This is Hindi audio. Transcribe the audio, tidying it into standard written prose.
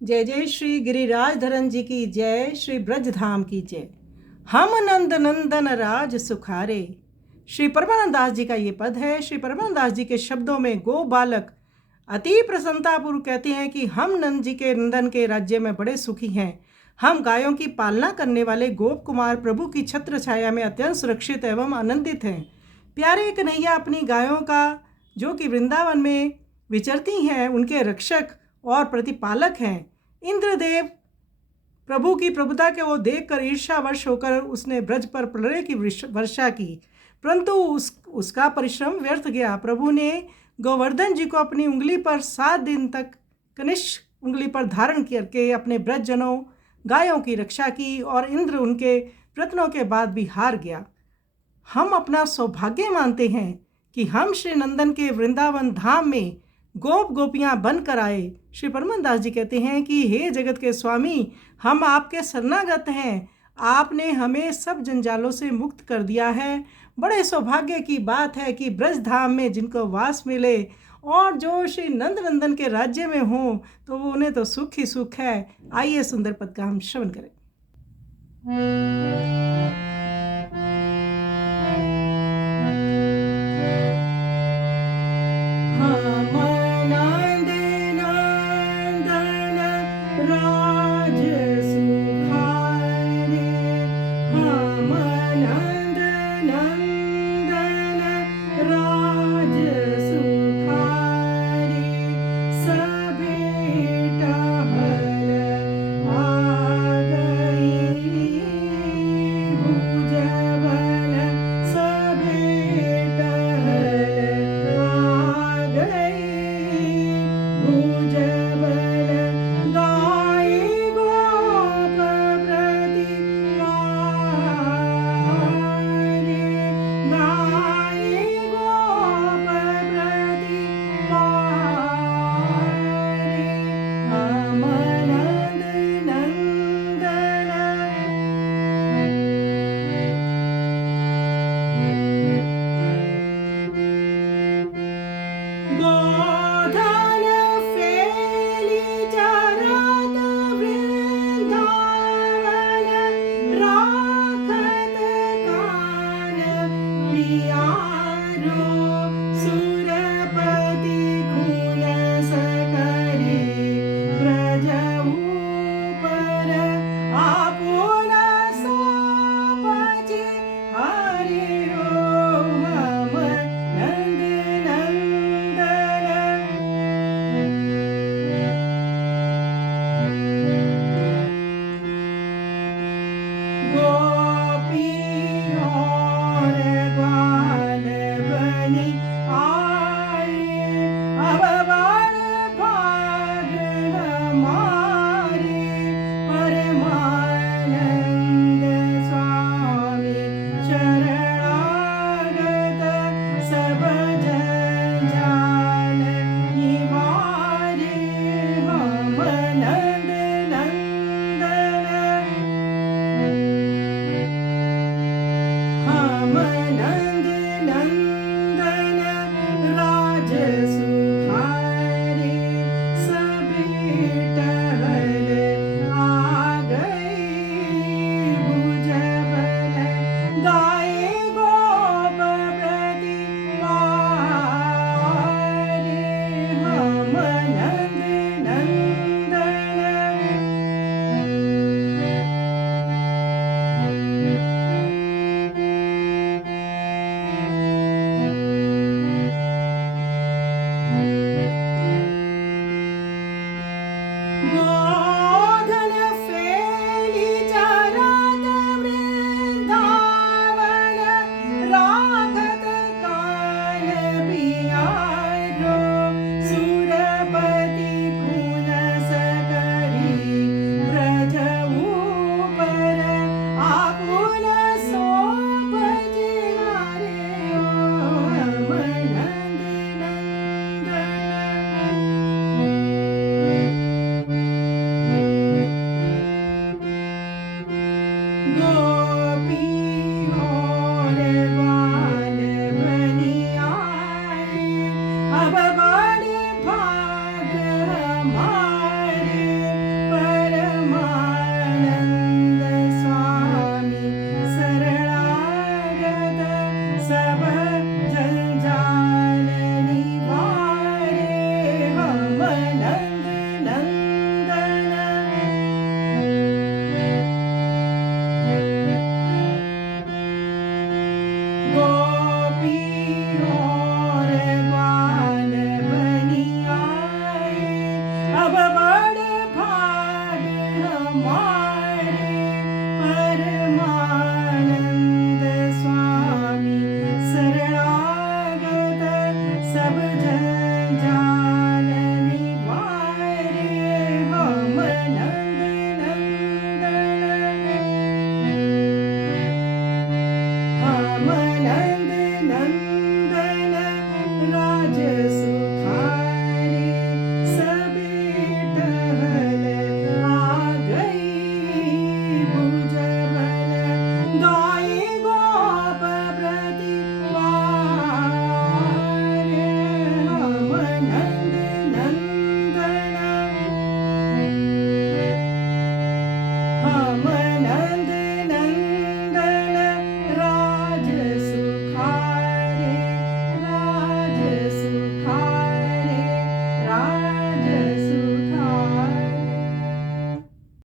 जय जय श्री गिरिराज धरन जी की जय, श्री ब्रज धाम की जय। हम नंद नंदन राज सुखारे। श्री परमानंद दास जी का ये पद है। श्री परमानंद दास जी के शब्दों में गो बालक अति प्रसन्नतापूर्वक कहते हैं कि हम नंद जी के नंदन के राज्य में बड़े सुखी हैं। हम गायों की पालना करने वाले गोप कुमार प्रभु की छत्र छाया में अत्यंत सुरक्षित एवं आनंदित हैं। प्यारे कन्हैया अपनी गायों का, जो कि वृंदावन में विचरती हैं, उनके रक्षक और प्रतिपालक हैं। इंद्रदेव प्रभु की प्रभुता के वो देखकर ईर्ष्यावश होकर उसने ब्रज पर प्रलय की वर्षा की, परंतु उसका परिश्रम व्यर्थ गया। प्रभु ने गोवर्धन जी को अपनी उंगली पर 7 दिन तक कनिष्ठ उंगली पर धारण करके अपने ब्रज जनों गायों की रक्षा की और इंद्र उनके प्रयत्नों के बाद भी हार गया। हम अपना सौभाग्य मानते हैं कि हम श्री नंदन के वृंदावन धाम में गोप गोपियां बनकर आए। श्री परमानंद दास जी कहते हैं कि हे जगत के स्वामी, हम आपके शरणागत हैं। आपने हमें सब जंजालों से मुक्त कर दिया है। बड़े सौभाग्य की बात है कि ब्रज धाम में जिनको वास मिले और जो श्री नंद नंदन के राज्य में हों, तो वो उन्हें तो सुख ही सुख है। आइए सुंदर पद का हम श्रवण करें। माँ